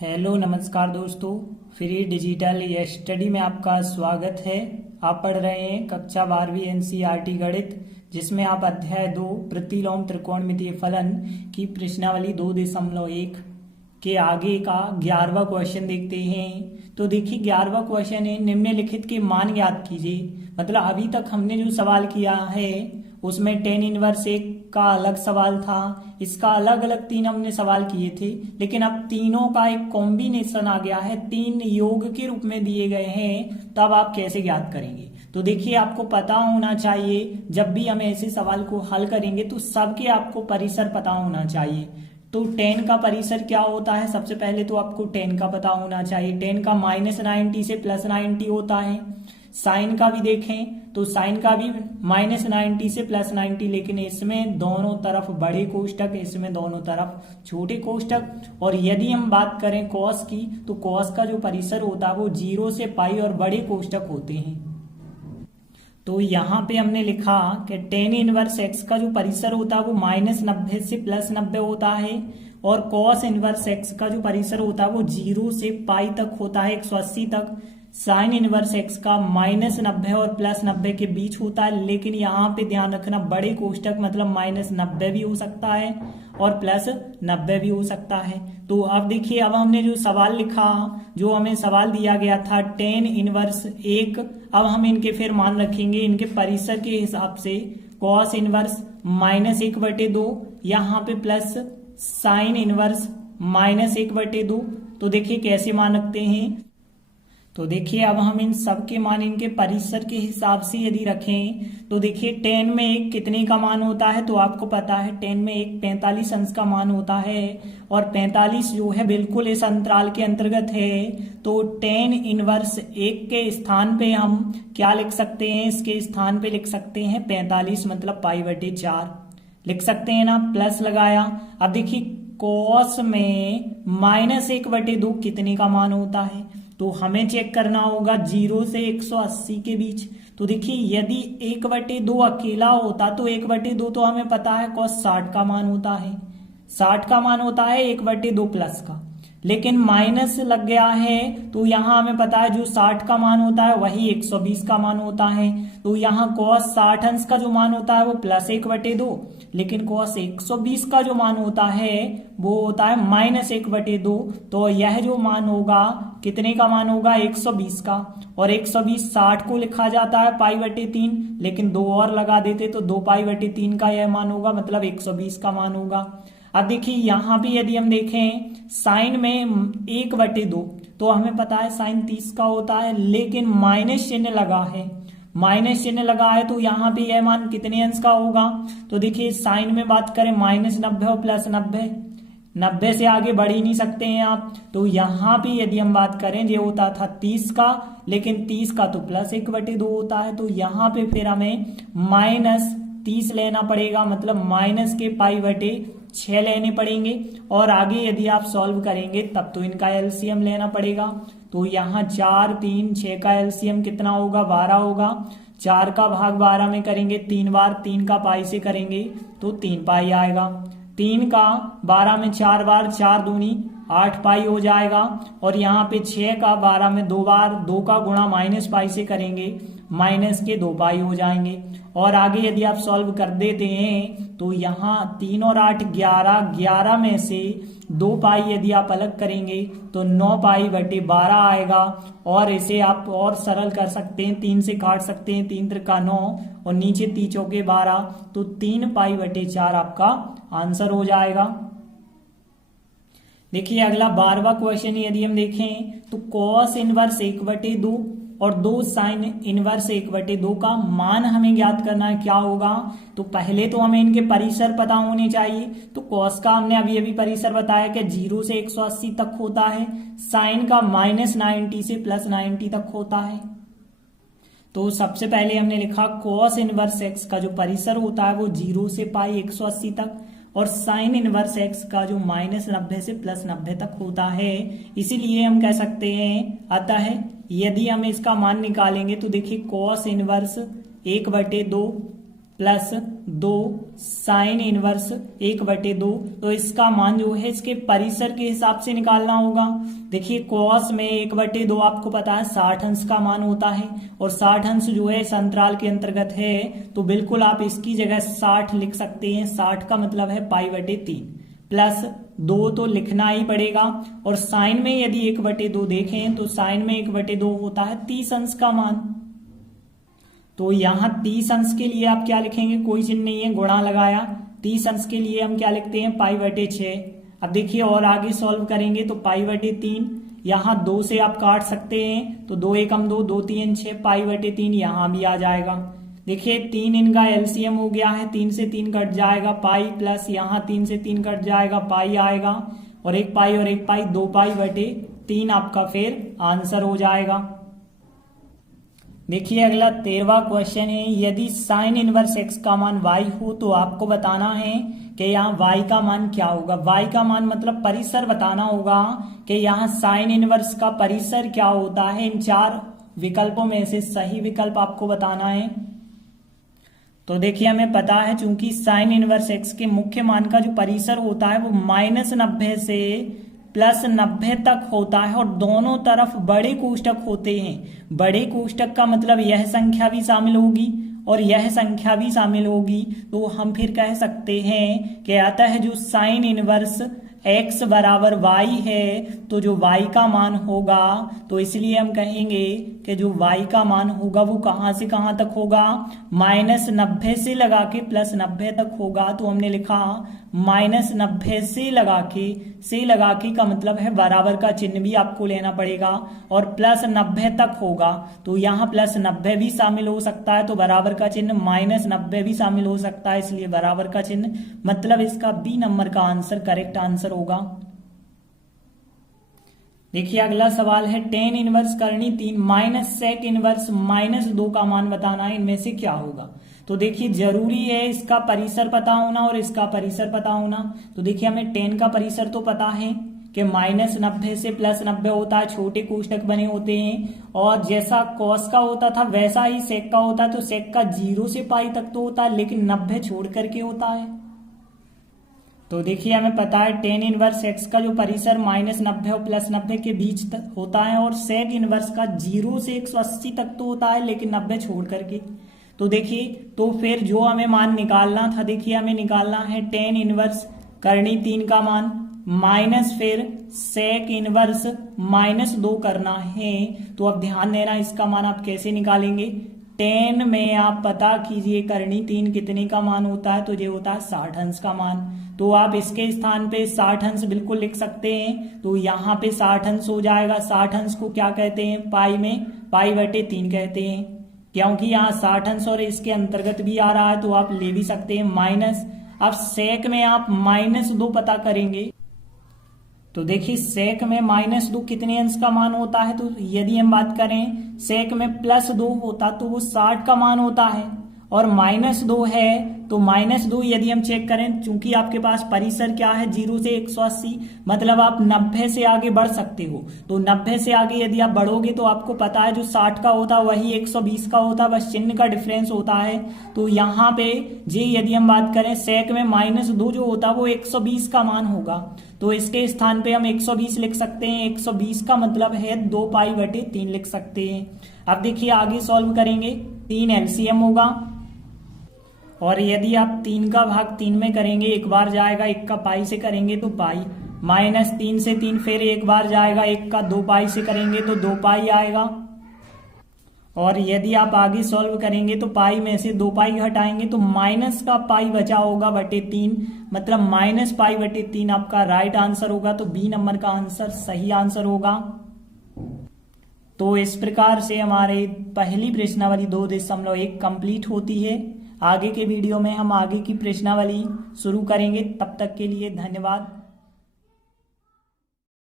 Hello नमस्कार दोस्तों, free digital study में आपका स्वागत है। आप पढ़ रहे हैं कक्षा 12वीं एनसीईआरटी गणित, जिसमें आप अध्याय 2 प्रतिलोम त्रिकोणमितीय फलन की प्रश्नावली 2.1 के आगे का 11वां क्वेश्चन देखते हैं। तो देखिए 11वां क्वेश्चन है, निम्नलिखित के मान ज्ञात कीजिए। मतलब अभी तक हमने जो सवाल किया है उसमें tan इनवर्स 1 का अलग सवाल था, इसका अलग अलग 3 हमने सवाल किए थे, लेकिन अब तीनों का एक कॉम्बिनेशन आ गया है, 3 योग के रूप में दिए गए हैं। तब आप कैसे ज्ञात करेंगे? तो देखिए आपको पता होना चाहिए, जब भी हम ऐसे सवाल को हल करेंगे तो सबके आपको परिसर पता होना चाहिए। तो tan का परिसर क्या होता है? सबसे पहले तो आपको tan का पता होना चाहिए। tan का -90 से +90 होता है। साइन का भी देखें तो साइन का भी -90 से +90, लेकिन इसमें दोनों तरफ बड़े कोष्टक, इसमें दोनों तरफ छोटे कोष्टक। और यदि हम बात करें कॉस की, तो कॉस का जो परिसर होता है वो 0 से पाई और बड़े कोष्टक होते हैं। तो यहाँ पे हमने लिखा कि tan इनवर्स x का जो परिसर होता है वो -90 से +90 होता है, और cos इनवर्स x का जो परिसर होता है वो 0 से पाई तक होता है, 180 तक। साइन इनवर्स x का -90 और +90 के बीच होता है, लेकिन यहाँ पे ध्यान रखना बड़े कोष्टक मतलब -90 भी हो सकता है और +90 भी हो सकता है। तो अब देखिए, अब हमने जो सवाल लिखा, जो हमें सवाल दिया गया था tan इनवर्स 1, अब हम इनके फिर मान रखेंगे इनके परिसर के हिसाब से। cos इनवर्स -1/2, यहाँ पे प्लस साइन इनवर्स -1/2। तो देखिए कैसे मान रखते हैं। तो देखिए अब हम इन सब के मान इनके परिसर के हिसाब से यदि रखें तो देखिए tan में 1 कितने का मान होता है? तो आपको पता है tan में 1 45 अंश का मान होता है, और 45 जो है बिल्कुल इस अंतराल के अंतर्गत है। तो tan इनवर्स 1 के स्थान पे हम क्या लिख सकते हैं? इसके स्थान पे लिख सकते हैं 45 मतलब π/4 लिख सकते हैं ना, प्लस लगाया। अब देखिए cos में -1/2 कितने का मान होता है? तो हमें चेक करना होगा 0 से 180 के बीच। तो देखिए यदि 1/2 अकेला होता तो 1/2 तो हमें पता है cos 60 का मान होता है, 60 का मान होता है 1/2 प्लस का, लेकिन माइनस लग गया है तो यहाँ हमें पता है जो 60 का मान होता है वही 120 का मान होता है। तो यहाँ cos 60 अंश का जो मान होता है वो +1/2, लेकिन cos 120 का जो मान होता है वो होता है -1/2। तो यह जो मान होगा कितने का मान होगा? 120 का। और 120 60 को लिखा जाता है π/3, लेकिन 2 और लगा देते तो 2π/3 का यह मान होगा, मतलब 120 का मान होगा। अब देखिए यहाँ भी यदि हम देखें साइन में 1/2, तो हमें पता है साइन 30 का होता है, लेकिन माइनस चिन्ह लगा है, माइनस चिन्ह लगा है तो यहाँ पे यह मान कितने अंश का होगा? तो देखिए साइन में बात करें -90 और +90, 90 से आगे बढ़ ही नहीं सकते हैं आप। तो यहाँ भी यदि हम बात करें ये होता था 30 का, लेकिन 30 का तो +1/2 होता है। तो यहाँ पे फिर हमें -30 लेना पड़ेगा, मतलब माइनस के π/6 लेने पड़ेंगे। और आगे यदि आप सॉल्व करेंगे तब तो इनका एलसीएम लेना पड़ेगा। तो यहाँ 4, 3, 6 का एलसीएम कितना होगा? 12 होगा। 4 का भाग 12 में करेंगे 3 बार, 3 का पाई से करेंगे तो 3 पाई आएगा। 3 का 12 में 4 बार, 4 दूनी 8 पाई हो जाएगा। और यहाँ पे 6 का 12 में 2 बार, 2 का गुणा -π से करेंगे, -2 पाई हो जाएंगे। और आगे यदि आप सॉल्व कर देते हैं तो यहाँ 3 और 8 11, 11 में से 2 पाई यदि आप अलग करेंगे तो 9 π/12 आएगा। और इसे आप और सरल कर सकते हैं, 3 से काट सकते हैं, 3 त्रिका 9 और नीचे 3 चौके 12, तो 3 π/4 आपका आंसर हो जाएगा। देखिए अगला 12वां क्वेश्चन यदि हम देखें तो cos इनवर्स 1/2 और 2 साइन इनवर्स 1/2 का मान हमें ज्ञात करना है। क्या होगा? तो पहले तो हमें इनके परिसर पता होने चाहिए। तो cos का हमने अभी परिसर बताया कि 0 से 180 तक होता है, साइन का -90 से +90 तक होता है। तो सबसे पहले हमने लिखा cos इनवर्स x का जो परिसर होता है वो 0 से पाई 180 तक, और साइन इनवर्स x का जो -90 से +90 तक होता है। इसीलिए हम कह सकते हैं, अतः यदि हम इसका मान निकालेंगे तो देखिए cos inverse 1/2 plus 2 sine inverse 1/2। तो इसका मान जो है इसके परिसर के हिसाब से निकालना होगा। देखिए कॉस में 1/2 आपको पता है 60 अंश का मान होता है, और 60 अंश जो है इस अंतराल के अंतर्गत है, तो बिल्कुल आप इसकी जगह 60 लिख सकते हैं। 60 का मतलब है π/3 प्लस 2 तो लिखना ही पड़ेगा। और साइन में यदि 1/2 देखें तो साइन में 1/2 होता है 30 अंश का मान। तो यहां 30 अंश के लिए आप क्या लिखेंगे, कोई चिन्ह नहीं है, गुणा लगाया। 30 अंश के लिए हम क्या लिखते हैं, π/6। अब देखिए और आगे सॉल्व करेंगे तो π/3 यहाँ 2 से आप काट सकते हैं, तो 2 एकम 2, 2 3 6, π/3 यहाँ भी आ जाएगा। देखिए 3 इनका एलसीएम हो गया है, 3 से 3 कट जाएगा पाई, प्लस यहाँ 3 से 3 कट जाएगा पाई आएगा, और 1 पाई और 1 पाई 2 π/3 आपका फिर आंसर हो जाएगा। देखिए अगला 13वां क्वेश्चन है, यदि साइन इनवर्स x का मान y हो तो आपको बताना है कि यहाँ y का मान क्या होगा। y का मान मतलब परिसर बताना होगा कि यहाँ साइन इनवर्स का परिसर क्या होता है। इन 4 विकल्पों में से सही विकल्प आपको बताना है। तो देखिए हमें पता है चूंकि साइन इनवर्स x के मुख्य मान का जो परिसर होता है वो -90 से +90 तक होता है, और दोनों तरफ बड़े कोष्टक होते हैं। बड़े कोष्टक का मतलब यह संख्या भी शामिल होगी और यह संख्या भी शामिल होगी। तो हम फिर कह सकते हैं कि अतः जो साइन इनवर्स x बराबर y है, तो जो y का मान होगा, तो इसलिए हम कहेंगे कि जो y का मान होगा वो कहां से कहां तक होगा, -90 से लगा के +90 तक होगा। तो हमने लिखा -90 से लगा के का मतलब है बराबर का चिन्ह भी आपको लेना पड़ेगा, और +90 तक होगा तो यहाँ +90 भी शामिल हो सकता है, तो बराबर का चिन्ह -90 भी शामिल हो सकता है, इसलिए बराबर का चिन्ह मतलब इसका बी नंबर का आंसर करेक्ट आंसर होगा। देखिए अगला सवाल है, tan इनवर्स करनी 3 माइनस sec इनवर्स -2 का मान बताना है, इनमें से क्या होगा। तो देखिए जरूरी है इसका परिसर पता होना और इसका परिसर पता होना। तो देखिए हमें tan का परिसर तो पता है कि -90 से +90 होता है, छोटे कोष्टक बने होते हैं, और जैसा cos का होता था वैसा ही sec का होता है। तो sec का 0 से पाई तक तो होता है, लेकिन 90 छोड़ करके होता है। तो देखिए हमें पता है tan इनवर्स x का जो परिसर -90 और +90 के बीच तक होता है, और sec इनवर्स का 0 से 180 तक तो होता है, लेकिन 90 छोड़ करके। तो देखिए तो फिर जो हमें मान निकालना था, देखिए हमें निकालना है tan इनवर्स करनी 3 का मान माइनस फिर sec इनवर्स -2 करना है। तो अब ध्यान देना इसका मान आप कैसे निकालेंगे। tan में आप पता कीजिए करनी 3 कितने का मान होता है, तो ये होता है 60 अंश का मान। तो आप इसके स्थान पे 60 अंश बिल्कुल लिख सकते हैं, तो यहाँ पे 60 अंश हो जाएगा। 60 अंश को क्या कहते हैं, पाई में π/3 कहते हैं, क्योंकि यहाँ 60 अंश और इसके अंतर्गत भी आ रहा है, तो आप ले भी सकते हैं माइनस। अब sec में आप -2 पता करेंगे, तो देखिए sec में -2 कितने अंश का मान होता है। तो यदि हम बात करें sec में +2 होता तो वो 60 का मान होता है, और -2 है तो -2 यदि हम चेक करें, चूंकि आपके पास परिसर क्या है 0 से 180, मतलब आप 90 से आगे बढ़ सकते हो। तो 90 से आगे यदि आप बढ़ोगे तो आपको पता है जो 60 का होता है वही 120 का होता है, बस चिन्ह का डिफरेंस होता है। तो यहाँ पे जी यदि हम बात करें sec में -2 जो होता है वो 120 का मान होगा, तो इसके स्थान पे हम 120 लिख सकते हैं। 120 का मतलब है 2π/3 लिख सकते हैं। अब देखिए आगे सॉल्व करेंगे, 3 एलसीएम होगा, और यदि आप 3 का भाग 3 में करेंगे, एक बार जाएगा, 1 का पाई से करेंगे तो पाई, -3 से 3 फिर एक बार जाएगा, 1 का 2 पाई से करेंगे तो 2 पाई आएगा। और यदि आप आगे सॉल्व करेंगे तो पाई में से 2 पाई घटाएंगे तो माइनस का पाई बचा होगा /3, मतलब -π/3 आपका राइट आंसर होगा। तो बी नंबर का आंसर सही आंसर होगा। तो इस प्रकार से हमारे पहली प्रश्नावली 2.1 कंप्लीट होती है। आगे के वीडियो में हम आगे की प्रश्नावली शुरू करेंगे। तब तक के लिए धन्यवाद।